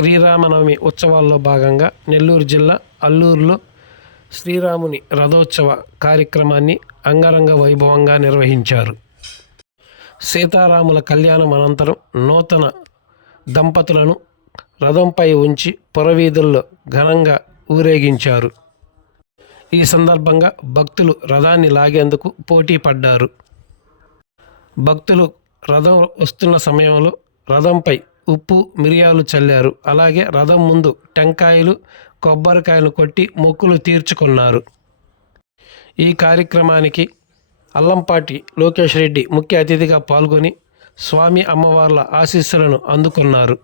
శ్రీరామనవమి ఉత్సవాల్లో భాగంగా నెల్లూరు జిల్లా అల్లూరులో శ్రీరాముని రథోత్సవ కార్యక్రమాన్ని అంగరంగ వైభవంగా నిర్వహించారు. సీతారాముల కళ్యాణం అనంతరం నూతన దంపతులను రథంపై ఉంచి పురవీధుల్లో ఘనంగా ఊరేగించారు. ఈ సందర్భంగా భక్తులు రథాన్ని లాగేందుకు పోటీ పడ్డారు. భక్తులు రథం వస్తున్న సమయంలో రథంపై ఉప్పు, మిరియాలు చల్లారు. అలాగే రథం ముందు టెంకాయలు, కొబ్బరికాయలు కొట్టి మొక్కులు తీర్చుకున్నారు. ఈ కార్యక్రమానికి అల్లంపాటి లోకేష్ రెడ్డి ముఖ్య అతిథిగా పాల్గొని స్వామి అమ్మవార్ల ఆశీస్సులను అందుకున్నారు.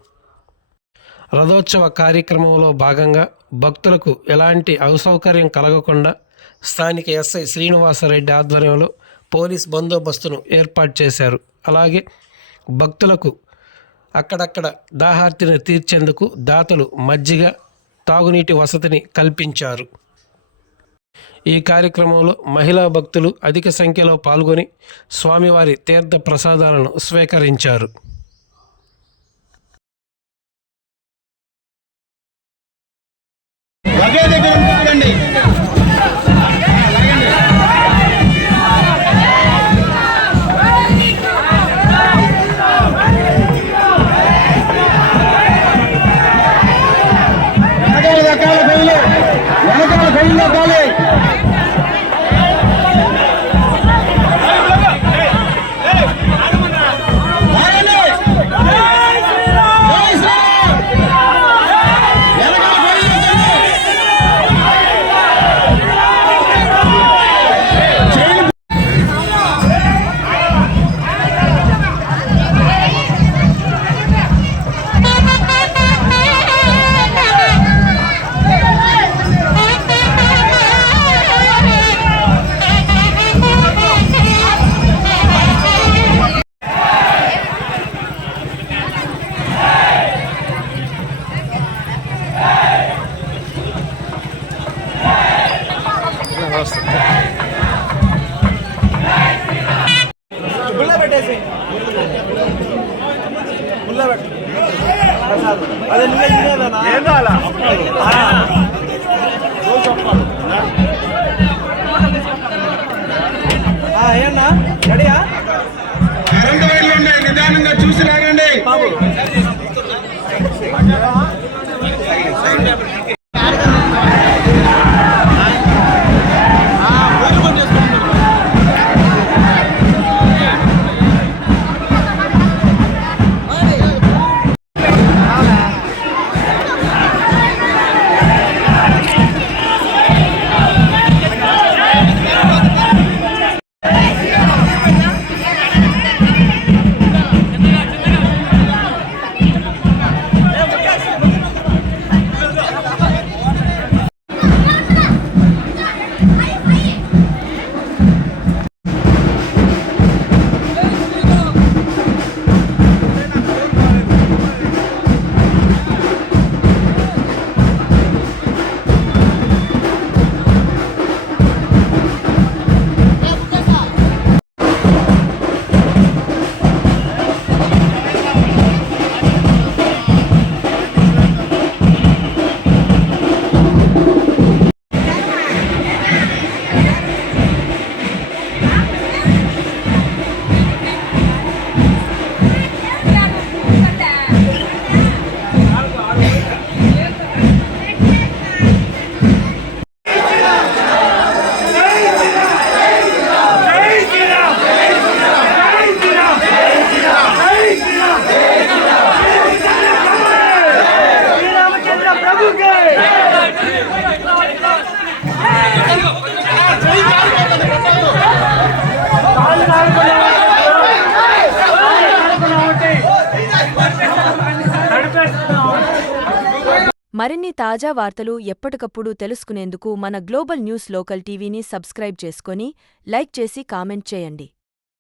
రథోత్సవ కార్యక్రమంలో భాగంగా భక్తులకు ఎలాంటి అసౌకర్యం కలగకుండా స్థానిక ఎస్ఐ శ్రీనివాసరెడ్డి ఆధ్వర్యంలో పోలీస్ బందోబస్తును ఏర్పాటు చేశారు. అలాగే భక్తులకు అక్కడక్కడ దాహార్తిని తీర్చేందుకు దాతలు మజ్జిగ, తాగునీటి వసతిని కల్పించారు. ఈ కార్యక్రమంలో మహిళా భక్తులు అధిక సంఖ్యలో పాల్గొని స్వామివారి తీర్థ ప్రసాదాలను స్వీకరించారు. నిదానంగా చూసి లాగండి బాబు. మరిన్ని తాజా వార్తలు ఎప్పటికప్పుడు తెలుసుకునేందుకు మన గ్లోబల్ న్యూస్ లోకల్ టీవీని సబ్స్క్రైబ్ చేసుకొని లైక్ చేసి కామెంట్ చేయండి.